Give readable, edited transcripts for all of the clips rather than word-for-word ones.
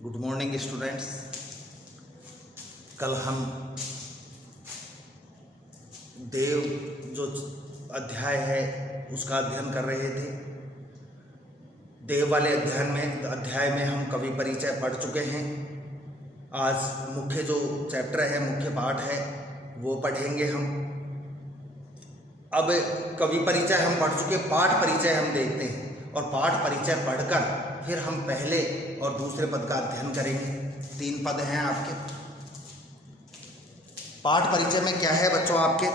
Good morning students. कल हम देव जो अध्याय है उसका अध्ययन कर रहे थे। देव वाले अध्याय में हम कवि परिचय पढ़ चुके हैं। आज मुख्य जो चैप्टर है, मुख्य पाठ है, वो पढ़ेंगे हम। अब कवि परिचय हम पढ़ चुके, पाठ परिचय हम देखते हैं और पाठ परिचय पढ़कर फिर हम पहले और दूसरे पद का अध्ययन करेंगे। 3 पद हैं आपके। पाठ परिचय में क्या है बच्चों, आपके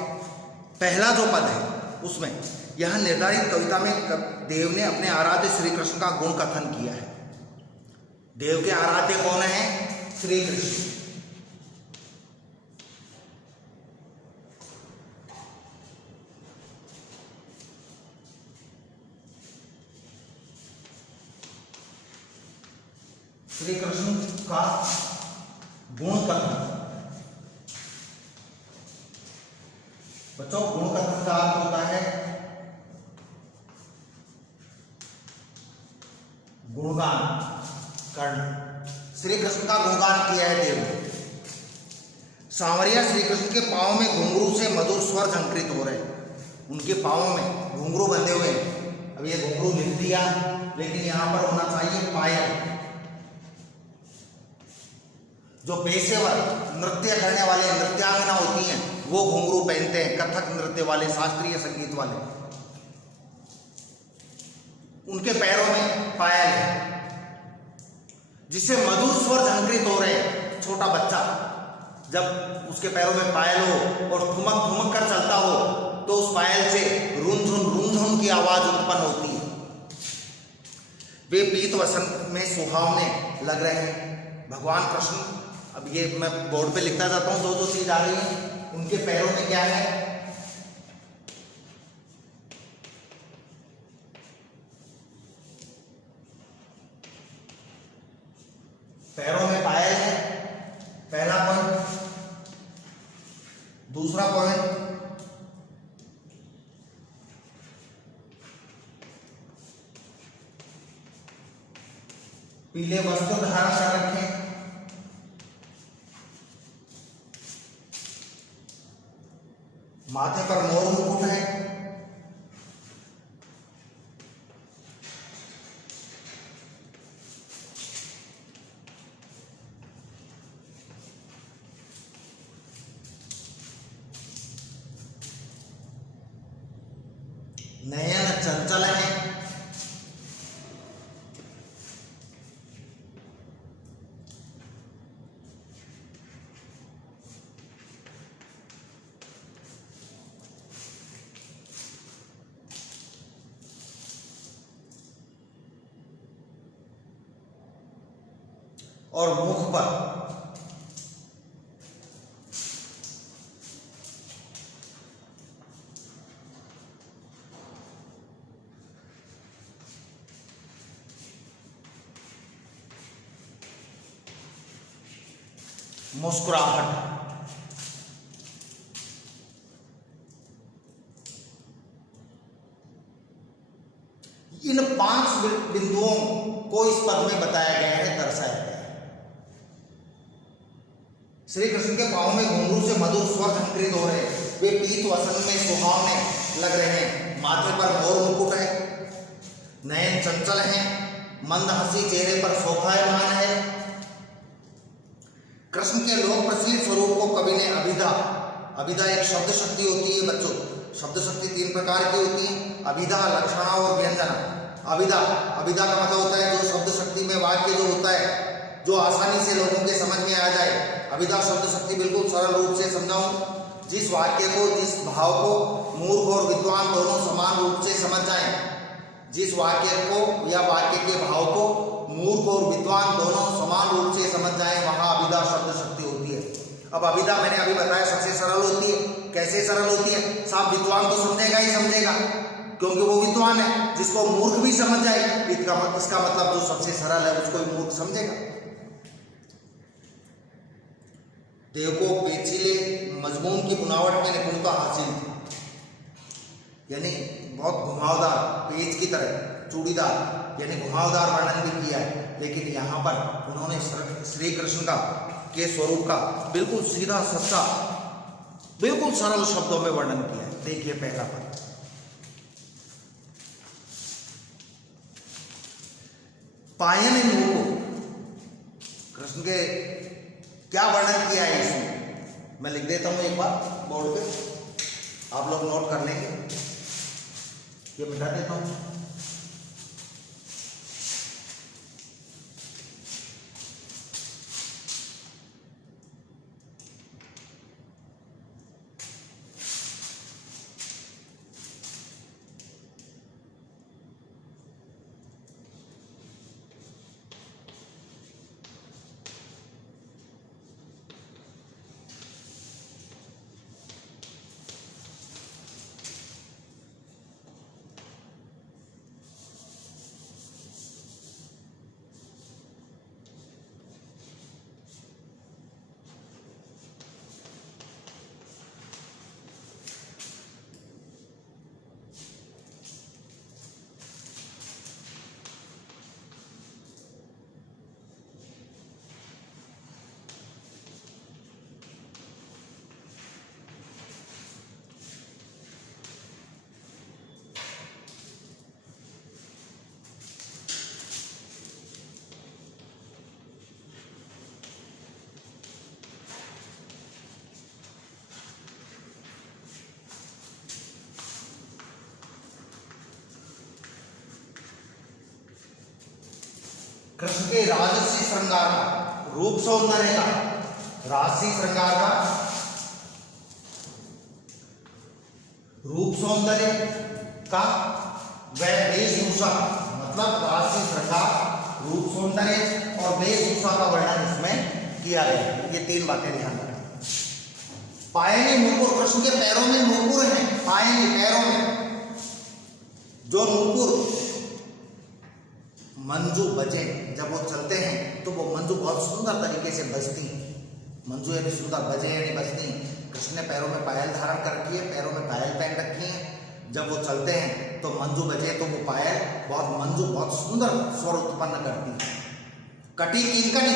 पहला जो पद है उसमें यह निर्धारित कविता में देव ने अपने आराध्य श्री कृष्ण का गुण कथन किया है। देव के आराध्य कौन है? श्री कृष्ण। श्री कृष्ण का गुण कथन। बच्चों, गुण कथन का अर्थ होता है गुणगान करना। श्री कृष्ण का गुणगान किया है देव ने। सांवरिया श्री कृष्ण के पांव में घुंघरू से मधुर स्वर झंकृत हो रहे। उनके पांव में घुंघरू बंधे हुए। अब ये घुंघरू लिख दिया, लेकिन यहां पर होना चाहिए पायल। जो पेशेवर नृत्य करने वाले नृत्यांगना होती हैं वो घुंघरू पहनते हैं। कथक नृत्य वाले, शास्त्रीय संगीत वाले, उनके पैरों में पायल है जिससे मधुर स्वर झंकृत हो रहे। छोटा बच्चा जब उसके पैरों में पायल हो और ठुमक ठुमक कर चलता हो तो उस पायल से रुनझुन की आवाज उत्पन्न होती है। वे पीत वसंत में सुहावने लग रहे हैं। भगवान कृष्ण, अब ये मैं बोर्ड पे लिखता जाता हूं, जो चीज आ रही है, उनके पैरों में क्या है? पैरों में पायल है, पहला पॉइंट। दूसरा पॉइंट, पीले वस्त्र धारण कर रखे। माथे पर मोर मुकुट है। नयन चंचल है। और मुख पर मुस्कुराहट। इन 5 बिंदुओं को इस पद में बताया गया है, दर्शाया गया है। श्री कृष्ण के पांव में घुंघरू से मधुर स्वर झंकृत हो रहे। वे पीत वसंत में सुहावने लग रहे हैं। माथे पर मोर मुकुट है। नयन चंचल हैं। मंद हंसी चेहरे पर शोभायमान है। कृष्ण के लोक प्रसिद्ध स्वरूप को कवि ने अभिधा एक शब्द शक्ति होती है बच्चों। शब्द शक्ति 3 प्रकार की होती है, अभिधा, लक्षणा और व्यंजना। अभिधा का मतलब होता है जो शब्द शक्ति में वाक्य जो होता है जो आसानी से लोगों के समझ में आ जाए। अभिधा शब्द शक्ति बिल्कुल सरल रूप से समझाऊं, जिस वाक्य को, जिस भाव को मूर्ख और विद्वान दोनों समान रूप से समझ जाएं। जिस वाक्य को या वाक्य के भाव को मूर्ख और विद्वान दोनों समान रूप से समझ जाएं, वहां अभिधा शब्द शक्ति होती है। अब अभिधा मैंने अभी बताया सबसे सरल होती है। कैसे सरल होती है? साफ विद्वान तो समझेगा ही समझेगा, क्योंकि वो विद्वान है। जिसको मूर्ख भी समझ जाए, इसका मतलब जो सबसे सरल है उसको भी मूर्ख समझेगा। देव को पेचीले मजमून की बुनावट में निपुणता हासिल थी, यानी बहुत घुमावदार पेच की तरह चूड़ीदार यानी घुमावदार वर्णन भी किया है, लेकिन यहाँ पर उन्होंने श्री कृष्ण का के स्वरूप का बिल्कुल सीधा सच्चा बिल्कुल सरल शब्दों में वर्णन किया है। देखिए पहला पद, पायन नूपुर, कृष्ण के क्या वर्णन किया है इसमें, मैं लिख देता हूं एक बार बोर्ड पे, आप लोग नोट कर लेंगे, ये मिटा देता हूं। कृष्ण के राजसी श्रृंगार का, रूप सौंदर्य का, राजसी श्रृंगार का, रूप सौंदर्य का व वेशभूषा, मतलब राजसी श्रृंगार, रूप सौंदर्य और वेशभूषा का वर्णन इसमें किया गया। ये तीन बातें ध्यान रखें। पायनी नूपुर, कृष्ण के पैरों में नूपुर हैं, पायनी पैरों में जो नूपुर मंजू बजे, जब वो चलते हैं तो वो मंजू बहुत सुंदर तरीके से बजती हैं। मंजू यानी सुंदर, बजे यानी बजती। कृष्ण ने पैरों में पायल धारण कर रखी है, पैरों में पायल पहन रखी है। जब वो चलते हैं तो मंजू बजे तो वो पायल बहुत मंजू बहुत सुंदर स्वर उत्पन्न करती है। कटी किंकनी,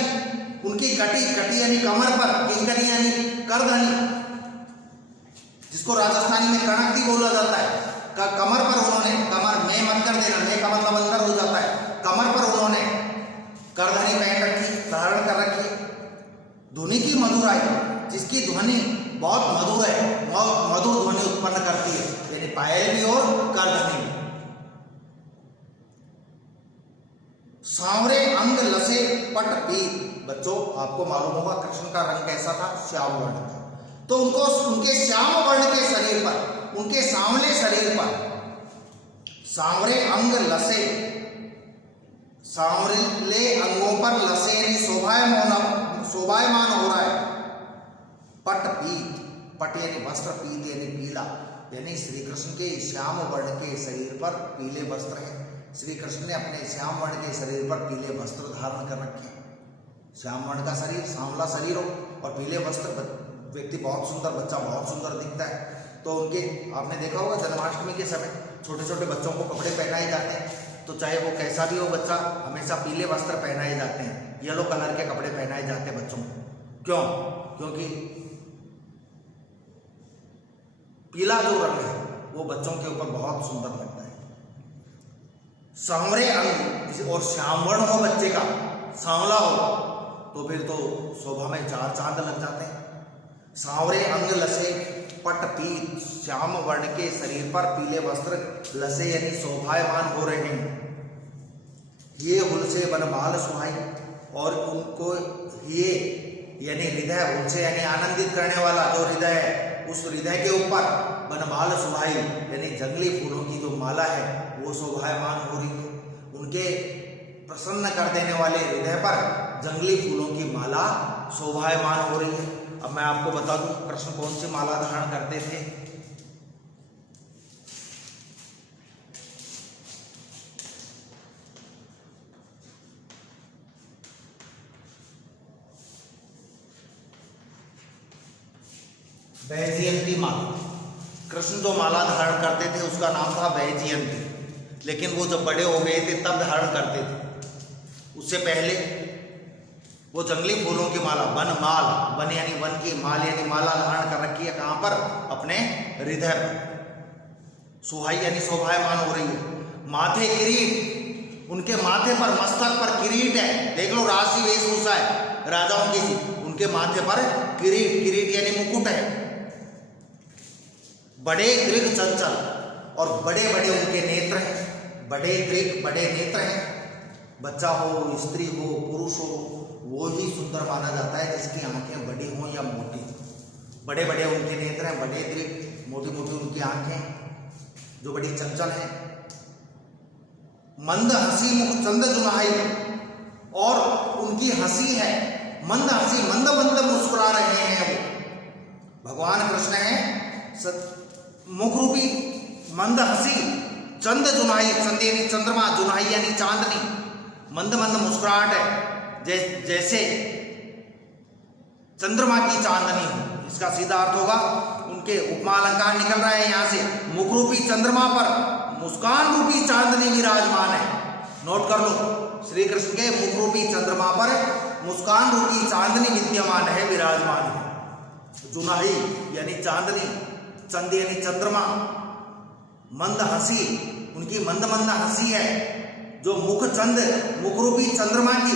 उनकी कटी यानी कमर पर, किंकनी यानी करधनी, जिसको राजस्थानी में कणकती बोला जाता है। कमर पर उन्होंने, कमर में मत कर देना, में का मतलब अंदर हो जाता है, कमर पर उन्होंने करधनी पहन रखी, धारण कर रखी। ध्वनि की मधुराई, जिसकी ध्वनि बहुत मधुर है, बहुत मधुर ध्वनि उत्पन्न करती है, यानी पायल भी और करधनी भी। सांवरे अंग लसे पट पीत, बच्चों आपको मालूम होगा कृष्ण का रंग कैसा था, श्याम वर्ण का। तो उनको उनके श्याम वर्ण के शरीर पर, उनके सांवले शरीर पर सांवरे अंग लसे, सांवले अंगों पर लसे यानी शोभायमान हो रहा है। पट पीत, पट यानी वस्त्र, पीत यानी पीला, यानी श्री कृष्ण के श्याम वर्ण के शरीर पर पीले वस्त्र है। श्री कृष्ण ने अपने श्याम वर्ण के शरीर पर पीले वस्त्र धारण कर रखे हैं। श्याम वर्ण का शरीर, सांवला शरीर हो और पीले वस्त्र, व्यक्ति बहुत सुंदर, बच्चा बहुत सुंदर दिखता है। तो उनके, आपने देखा होगा जन्माष्टमी के समय छोटे छोटे बच्चों को कपड़े पहनाए जाते हैं, तो चाहे वो कैसा भी हो बच्चा, हमेशा पीले वस्त्र पहनाए जाते हैं, येलो कलर के कपड़े पहनाए जाते हैं बच्चों को। क्यों? क्योंकि पीला जो रंग है वो बच्चों के ऊपर बहुत सुंदर लगता है। सांवरे अंग और श्याम वर्ण हो बच्चे का, सांवला हो, तो फिर तो शोभा में चार चांद लग जाते हैं। सांवरे अंग लसे पट पीत, श्याम वर्ण के शरीर पर पीले वस्त्र लसे यानी शोभायमान हो रहे हैं। ये हुलसे बनमाल सुहाई, और उनको ये यानी हृदय, हुलसे यानी आनंदित करने वाला जो हृदय है, उस हृदय के ऊपर बनमाल सुहाई यानी जंगली फूलों की जो माला है वो शोभायमान हो रही है। उनके प्रसन्न कर देने वाले हृदय पर जंगली फूलों की माला शोभायमान हो रही है। अब मैं आपको बता दूं कृष्ण कौन सी माला धारण करते थे। वैजयंती माला। कृष्ण जो माला धारण करते थे उसका नाम था वैजयंती। लेकिन वो जब बड़े हो गए थे तब धारण करते थे। उससे पहले वो जंगली फूलों की माला, वनमाल, वन यानी वन की, माल यानी माला धारण कर रखी है। कहाँ पर? अपने हृदय पर। सुहाई यानी शोभायमान हो रही है। माथे किरीट, उनके माथे पर, मस्तक पर किरीट है। देख लो, राशि वेशभूषा है राजाओं की, उनके माथे पर किरीट, किरीट यानी मुकुट है। बड़े दीर्घ चंचल और बड़े बड़े उनके नेत्र हैं। बड़े दीर्घ, बड़े नेत्र हैं। बच्चा हो, स्त्री हो, पुरुष हो, वो ही सुंदर माना जाता है जिसकी आंखें बड़ी हों या मोटी। बड़े बड़े उनके नेत्र हैं, बड़े दीर्घ, मोटी मोटी उनकी आंखें जो बड़ी चंचल हैं। मंद हंसी मुख चंद जुनाई, और उनकी हंसी है मंद हंसी, मंद मंद मुस्कुरा रहे हैं वो। भगवान कृष्ण है मुख रूपी मंद हंसी, चंद जुनाई, चंद यानी चंद्रमा, जुनाई यानी चांदनी, मंद मंद मुस्कुराहट है जैसे चंद्रमा की चांदनी हो। इसका सीधा अर्थ होगा, उनके उपमा अलंकार निकल रहा है यहां से, मुख रूपी चंद्रमा पर मुस्कान रूपी चांदनी विराजमान है। नोट कर लो, श्री कृष्ण के मुख रूपी चंद्रमा पर मुस्कान रूपी चांदनी विद्यमान है, विराजमान है। जुनाही यानी चांदनी, चंद यानी चंद्रमा, मंद हंसी, उनकी मंद मंद हंसी है जो मुख चंद, मुख रूपी चंद्रमा की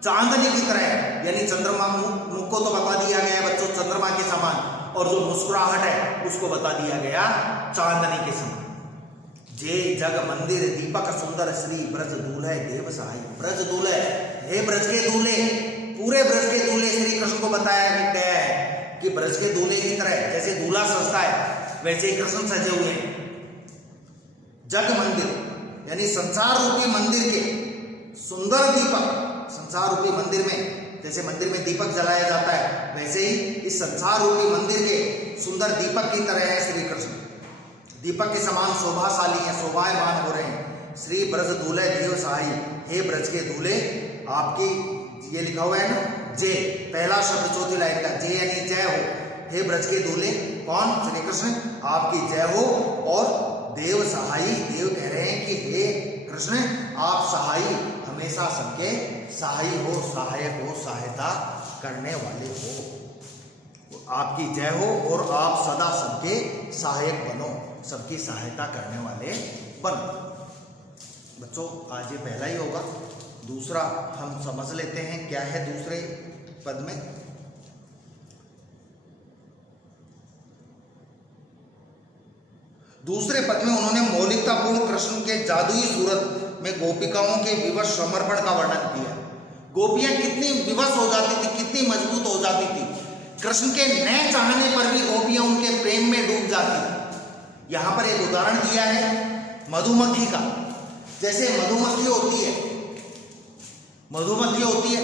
चांदनी की तरह है। यानी चंद्रमा, मुख को तो बता दिया गया है बच्चों चंद्रमा के समान, और जो मुस्कुराहट है उसको बता दिया गया चांदनी के समान। जे जग मंदिर दीपक सुंदर श्री ब्रज दूल्हे देव सहाय। ब्रज दूल्हे, हे ब्रज के दूल्हे, पूरे ब्रज के दूल्हे श्री कृष्ण को बताया गया है कि ब्रज के दूल्हे की तरह जैसे दूल्हा सजता है वैसे ही कृष्ण सजे हुए हैं। जग मंदिर यानी संसार रूपी मंदिर के सुंदर दीपक, संसार रूपी मंदिर में जैसे मंदिर में दीपक जलाया जाता है वैसे ही इस संसार रूपी मंदिर के सुंदर दीपक की तरह है श्री कृष्ण। दीपक के समान शोभाशाली है, शोभायमान हो रहे हैं। श्री ब्रज दूल्हे देव सहाय, हे ब्रज के दूल्हे, आपकी, ये लिखा हुआ है ना जय, पहला शब्द चौथी लाइन का, जय यानी जय हो। हे ब्रज के दूल्हे, कौन? श्री कृष्ण, आपकी जय हो। और देव सहाई, देव कह रहे हैं कि हे कृष्ण आप सहाई, हमेशा सबके सहाई हो, सहायक हो, सहायता करने वाले हो। आपकी जय हो और आप सदा सबके सहायक बनो, सबकी सहायता करने वाले बनो। बच्चों आज ये पहला ही होगा, दूसरा हम समझ लेते हैं क्या है दूसरे पद में। दूसरे पद में उन्होंने मौलिकतापूर्ण कृष्ण के जादुई सूरत में गोपिकाओं के विवश समर्पण का वर्णन किया। गोपियां कितनी विवश हो जाती थी, कितनी मजबूत हो जाती थी, कृष्ण के न चाहने पर भी गोपियां उनके प्रेम में डूब जाती थी। यहां पर एक उदाहरण दिया है मधुमक्खी का। जैसे मधुमक्खी होती है, मधुमक्खी होती है,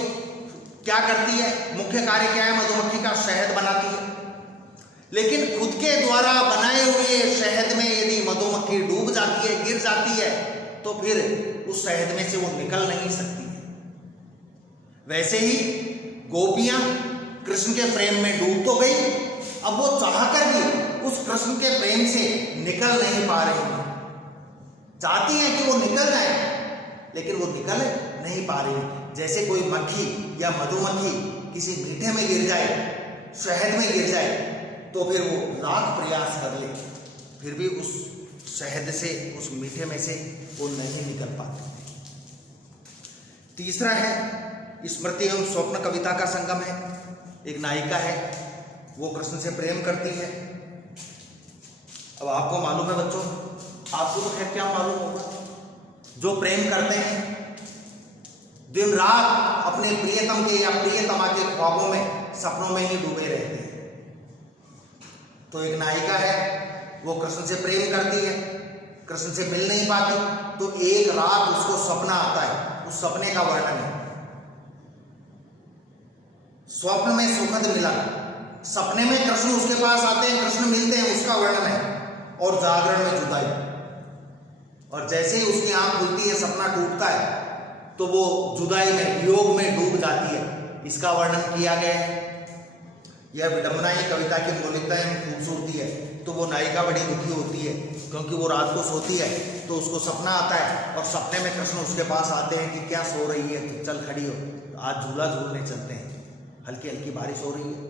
क्या करती है? मुख्य कार्य क्या है मधुमक्खी का? शहद बनाती है। लेकिन खुद के द्वारा बनाए हुए शहद में यदि मधुमक्खी डूब जाती है, गिर जाती है, तो फिर उस शहद में से वो निकल नहीं सकती है। वैसे ही गोपियां कृष्ण के प्रेम में डूब तो गई, अब वो चाहकर भी उस कृष्ण के प्रेम से निकल नहीं पा रही हैं। चाहती हैं कि वो निकल जाए लेकिन वो निकल नहीं पा रही। जैसे कोई मक्खी या मधुमक्खी किसी मीठे में गिर जाए, शहद में गिर जाए, तो फिर वो लाख प्रयास कर ले, फिर भी उस शहद से, उस मीठे में से वो नहीं निकल पाती। तीसरा है स्मृति एवं स्वप्न कविता का संगम है। एक नायिका है, वो कृष्ण से प्रेम करती है। अब आपको मालूम है बच्चों, आपको तो खैर क्या मालूम होगा, जो प्रेम करते हैं दिन रात अपने प्रियतम के या प्रियतमा के ख्वाबों में, सपनों में ही डूबे रहते हैं। तो एक नायिका है, वो कृष्ण से प्रेम करती है, कृष्ण से मिल नहीं पाती, तो एक रात उसको सपना आता है। उस सपने का वर्णन है, स्वप्न में सुखद मिलन। सपने में कृष्ण उसके पास आते हैं, कृष्ण मिलते हैं, उसका वर्णन है। और जागरण में जुदाई, और जैसे ही उसकी आंख खुलती है, सपना टूटता है, तो वो जुदाई में, वियोग में डूब जाती है। इसका वर्णन किया गया है। यह विडंबना ही कविता की मौलिकता एवं खूबसूरती है। तो वो नायिका बड़ी दुखी होती है क्योंकि वो रात को सोती है तो उसको सपना आता है और सपने में कृष्ण उसके पास आते हैं कि क्या सो रही है, तो चल खड़ी हो, आज झूला झूलने चलते हैं। हल्की हल्की बारिश हो रही है।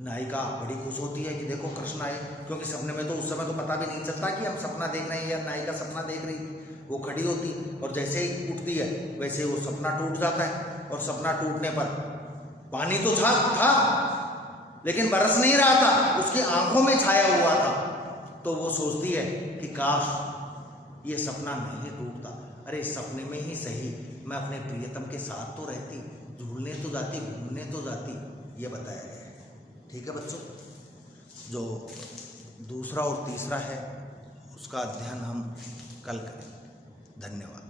नायिका बड़ी खुश होती है कि देखो कृष्ण आए, क्योंकि सपने में तो उस समय तो पता भी नहीं चलता कि हम सपना देख रहे हैं या नायिका सपना देख रही है। वो खड़ी होती और जैसे ही उठती है वैसे वो सपना टूट जाता है, और सपना टूटने पर पानी तो था लेकिन बरस नहीं रहा था, उसकी आंखों में छाया हुआ था। तो वो सोचती है कि काश ये सपना नहीं टूटता, अरे सपने में ही सही मैं अपने प्रियतम के साथ तो रहती, झूलने तो जाती, घूमने तो जाती। ये बताया गया है। ठीक है बच्चों, जो दूसरा और तीसरा है उसका अध्ययन हम कल करें। धन्यवाद।